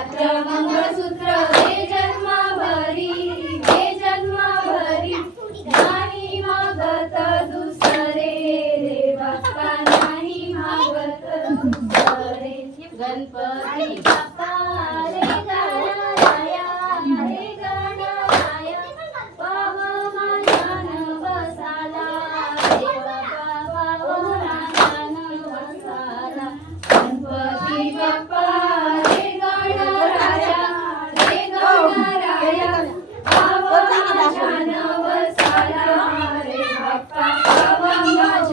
patria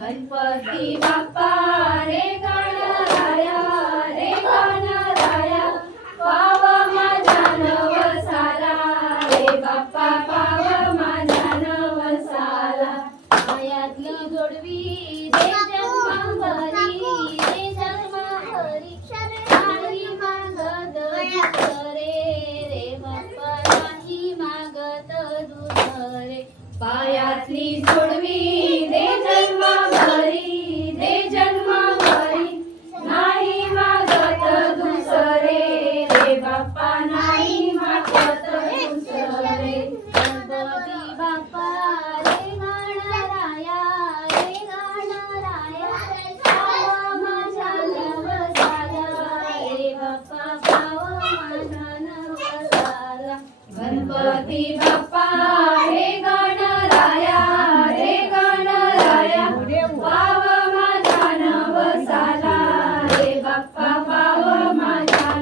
Ganpati Bappa Ganpati Bappa रे गणराया रे गणराया पाव माझा रे बाप्पा पाव माझा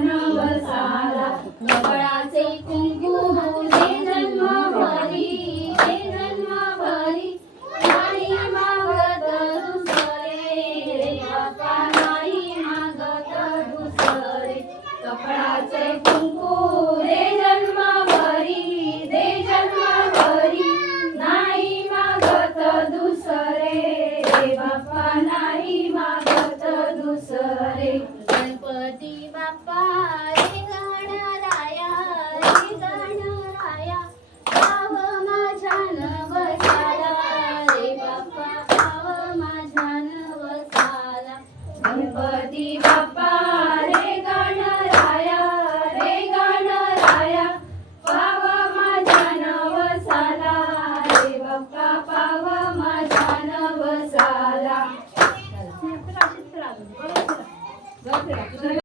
कपळाचे जन्म भरी जन्म भरी नाही मागत दुसरे. रे बाप्पा नाही मागत दुसरे. कपळाचे Bhakti Bhakti